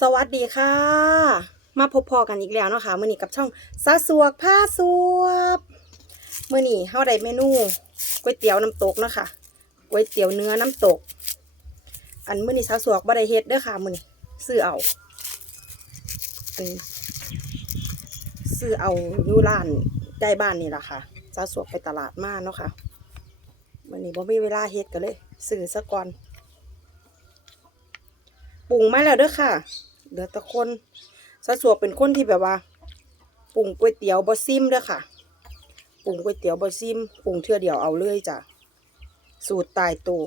สวัสดีค่ะ มาพบพอกันอีกแล้วเนาะค่ะมื้อนี้กับช่องสาสวกผ้าสวบมื้อนี้เฮาได้เมนูก๋วยเตี๋ยวน้ำตกเนาะค่ะก๋วยเตี๋ยวเนื้อน้ำตก อันมื้อนี้สาสวกบ่ได้เฮ็ดเด้อค่ะมื้อนี้ซื้อเอาอันซื้อเอาอยู่ร้านใกล้บ้านนี่แหละค่ะสาสวกไปตลาดมาเนาะค่ะมื้อนี้บ่มีเวลาเฮ็ดก็เลยซื้อซะก่อน ปรุงมาแล้วเด้อค่ะเดี๋ยวแตะคนสะสวกเป็นคนที่แบบว่าปรุงก๋วยเตี๋ยวบะซิมเด้อค่ะปรุงก๋วยเตี๋ยวบะซิมปรุงเทื่อเดียวเอาเลยจ้ะสูตรตายตัว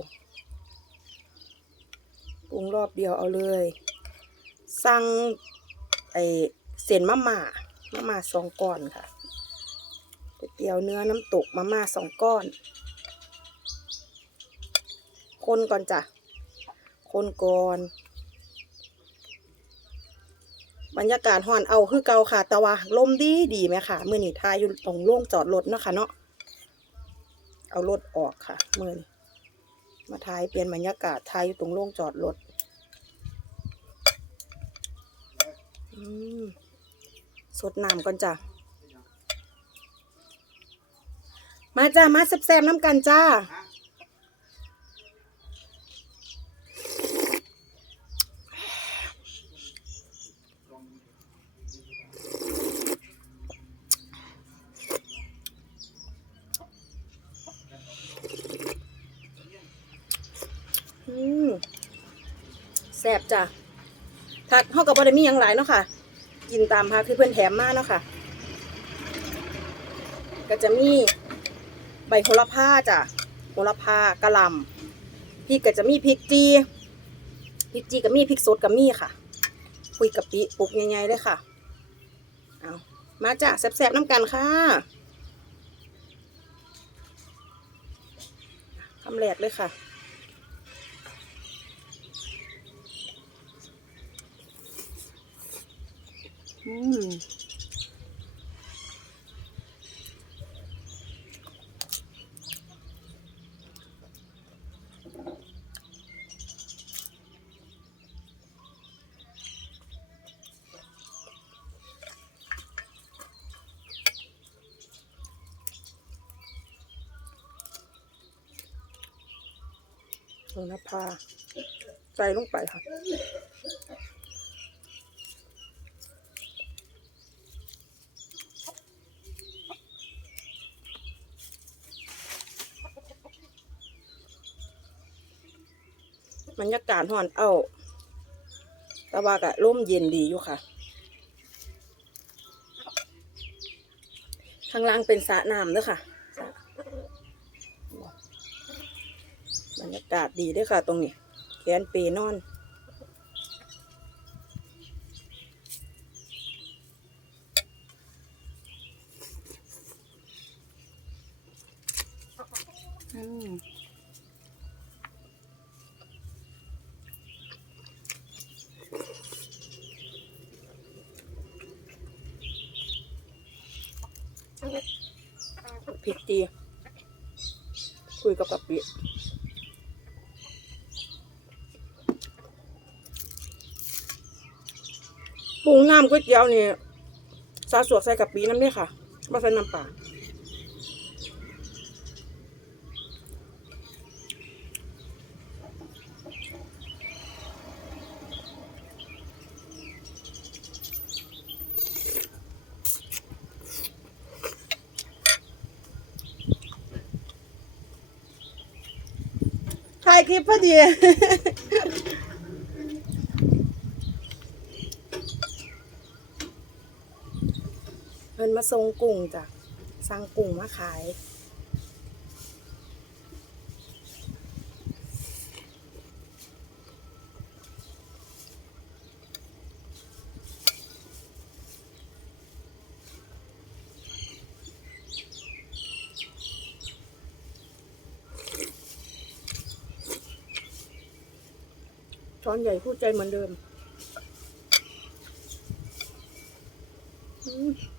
ปรุงรอบเดียวเอาเลยสั่งไอเส้นมะม่ามะม่าสองก้อนค่ะก๋วยเตี๋ยวเนื้อน้ำตกมะม่าสองก้อน คนก่อนจ้ะ คนก่อน บรรยากาศห่อนเอาคือเก่าค่ะแต่ว่าลมดีดีไหมค่ะมื่อนี้ทายอยู่ตรงโล่งจอดรถเนาะค่ะเนาะเอารถออกค่ะมื่อนี้มาทายเปลี่ยนบรรยากาศทายอยู่ตรงโล่งจอดรถสดน้ำก่อนจ้ะมาจ้ามาแซ่บๆน้ำกันจ้า อืมแซ่บจ้ะผักเฮากับบ่ได้มีหยังหลายเนาะค่ะ กินตามผักที่เพื่อนแถมมาเนาะค่ะ ก็จะมีใบโหระพาจ้ะโหระพากระหล่ำพริกก็จะมีพริกจีพริกจีกับมีพริกสดกับมีค่ะคุยกับปิปลุกง่ายๆเลยค่ะ เอามาจ้ะแซ่บๆน้ำกันค่ะคำแรกเลยค่ะ อืมโหระพาใส่ลงไปค่ะ บรรยากาศห่อนเอาแต่ว่ากะร่มเย็นดีอยู่ค่ะ ข้างล่างเป็นสระน้ำเด้วยค่ะ บรรยากาศดีเด้วยค่ะ ตรงนี้ แขนเปนอน พริกจีคุยกับกะปิปรุงน้ำก๋วยเตี๋ยวนี่ซาสวกใส่กะปิน้ำเนี่ยค่ะมาใส่น้ำปลา ถ่ายคลิปพอดีเพิ่นมาส่งกุ้งจ้ะสั่งกุ้งมาขาย ช้อนใหญ่พูดใจเหมือนเดิม อืม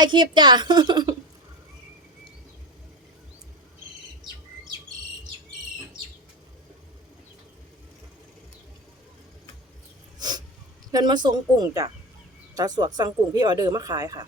ถ่ายคลิปจ้ะเพิ่นมาส่งกุ้งจ้ะตาสวกสั่งกุ้งพี่ออเดอร์มาขายค่ะ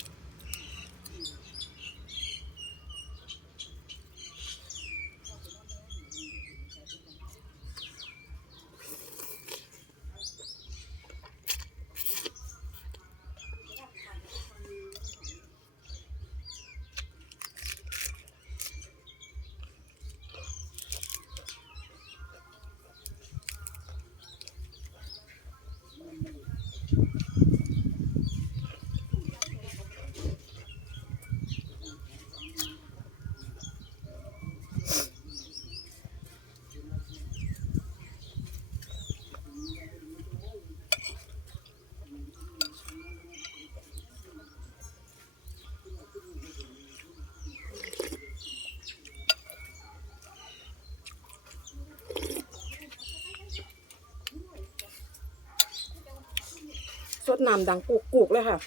น้ำดังกุกกุกๆเลยค่ะ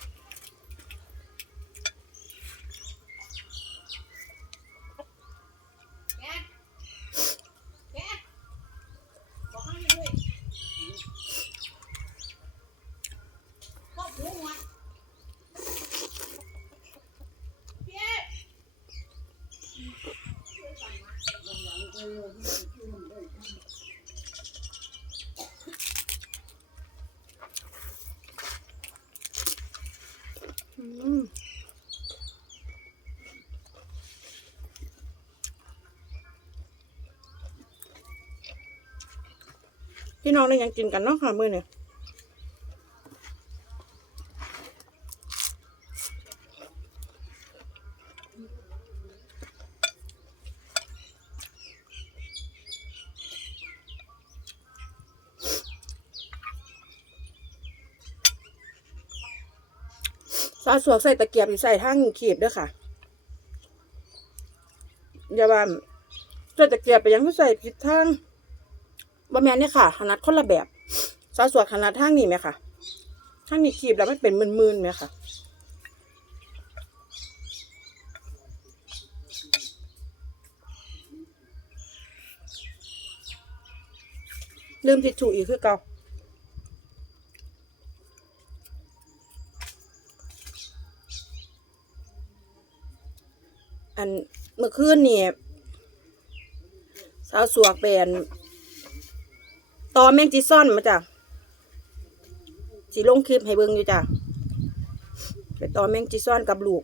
อืม พี่น้องได้ยังกินกันเนาะค่ะมื้อเนี่ยซอสสวกใส่ตะเกียบใส่ทางขีบด้อค่ะอย่าว่าใส่ตะเกียบไปยังไม่ใส่ผิดทาง บะแมนเนี่ยค่ะขนาดคนละแบบซอสสวกขนาดทางนี้ไหมค่ะทางนี้ขีบแล้วมันเป็นมืนๆไหมค่ะลืมทิชชู่อีกคือเก่าอันเมื่อคืนนี่สาวสวกเป็น ตอแมงจีซ่อนมาจ้ะสีลงคลิปให้เบิ่งอยู่จ้ะไปตอแมงจีซ่อนกับลูก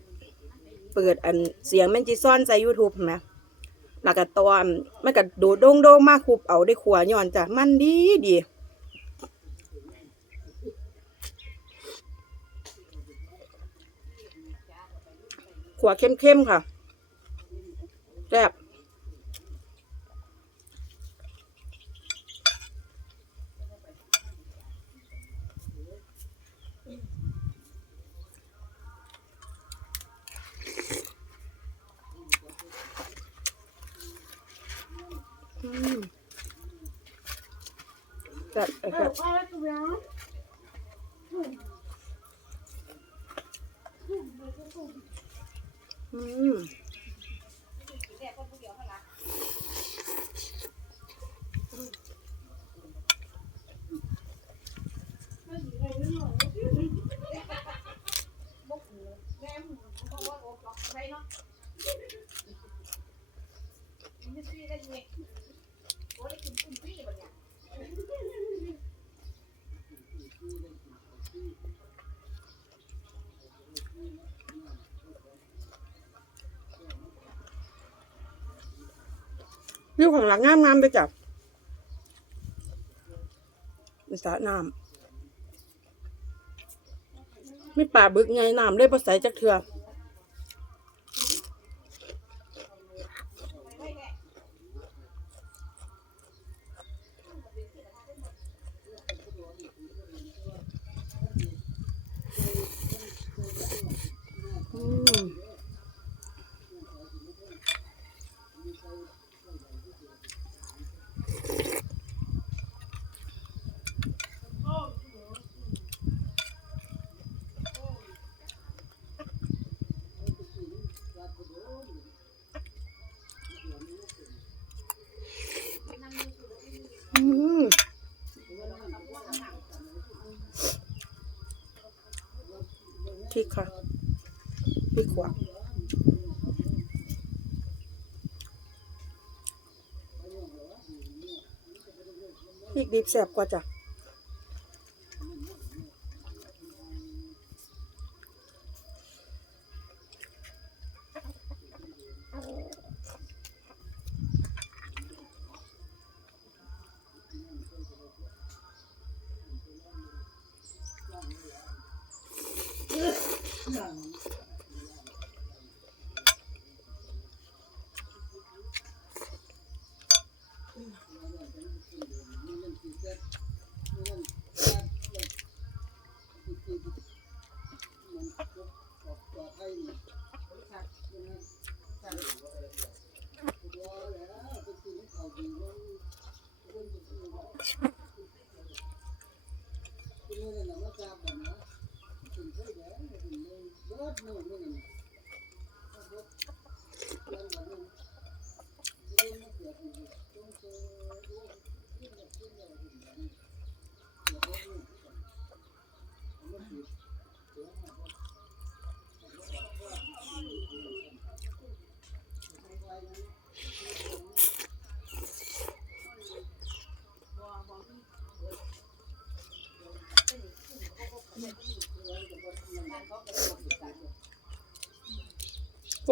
เปิดอันเสียงแมงจีซ่อนใส่ YouTube เห็นไหมแล้วก็ตอมมันก็โดดโด่งโด่งๆมากคุบเอาได้ขัวย้อนจ้ะมันดีดีขัวเข้มๆค่ะแซ่บ อืมแซ่บแซ่บอืม วิวของหลังงามงามไปจับมีสระน้ำไม่ป่าบึกไงน้ำเลยภาษาจักเถื่อมพริก ค่ะพริกขวาพริกดิบแสบกว่าจ้ะ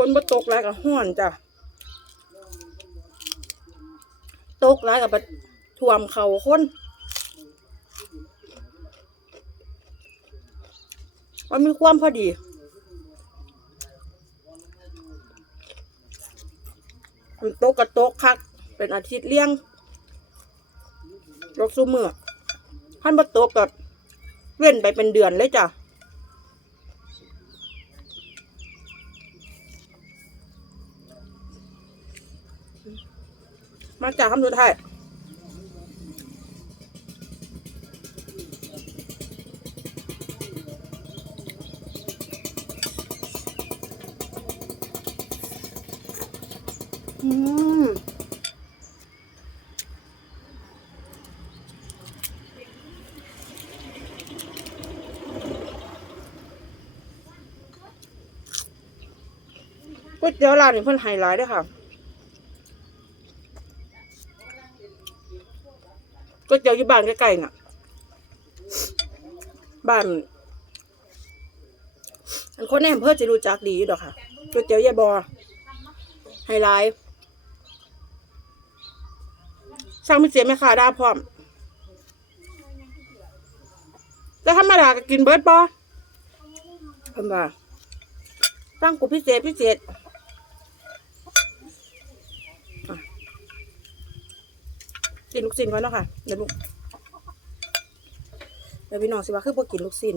นบ่ตกหลายกับห้อนจ้ะตกหลายกับท่วมเขาคนมันมีความพอดีมันตกกับตกคัก เป็นอาทิตย์เลี้ยงรกซูมือพันบ่ตกกับเว้นไปเป็นเดือนเลยจ้ะ มาจากคำสุดท้ายอืมก๋วยเตี๋ยวร้านนี้เพิ่นไฮไลท์ด้วยค่ะ ก๋วยเตี๋ยวอยู่บ้านใกล้ๆน่ะ บ้านอันคนในอำเภอจะรู้จักดีอยู่ดอกค่ะก๋วยเตี๋ยวยายบอไฮไลท์ช่างไม่เสียไม่ขาได้พร้อม แล้วธรรมดาก็กินเบิร์ดบอเพิ่นว่าตั้งกูพิเศษพิเศษ กินลูกชิ้นก่อนเนาะค่ะ เดี๋ยวลูกเดี๋ยวพี่น้องสิว่าคือพวกกินลูกชิ้น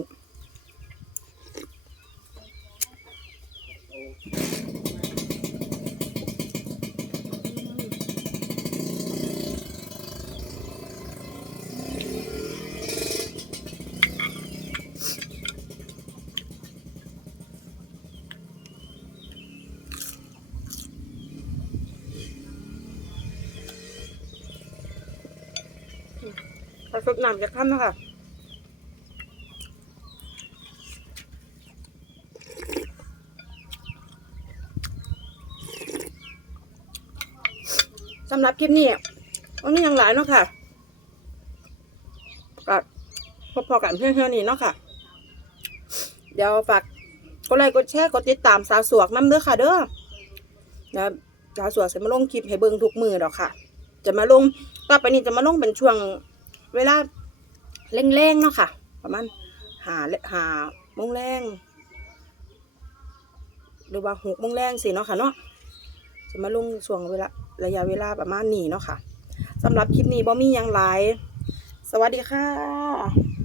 สมน้ำจากข้ามเนะค่ะสำหรับคลิปนี้วันนี้ยังหลายเนาะค่ะก็พอๆกันเพื่อนๆนี่เนาะค่ะ เดี๋ยวฝากกดไลค์กดแชร์กดติดตามสาวสวกน้ำเด้อค่ะ เด้อเดี๋ยวสาวสวกจะมาลงคลิปให้เบิ่งทุกมือดอกค่ะ จะมาลงต่อไปนี้จะมาลงเป็นช่วง เวลาแรงๆเนาะค่ะ ประมาณหาหาโมงแรงหรือว่าหกโมงแรงสิเนาะค่ะเนาะจะมาลงช่วงเวลาระยะเวลาประมาณนี้เนาะค่ะสำหรับคลิปนี้บอมี่ยังหลายสวัสดีค่ะ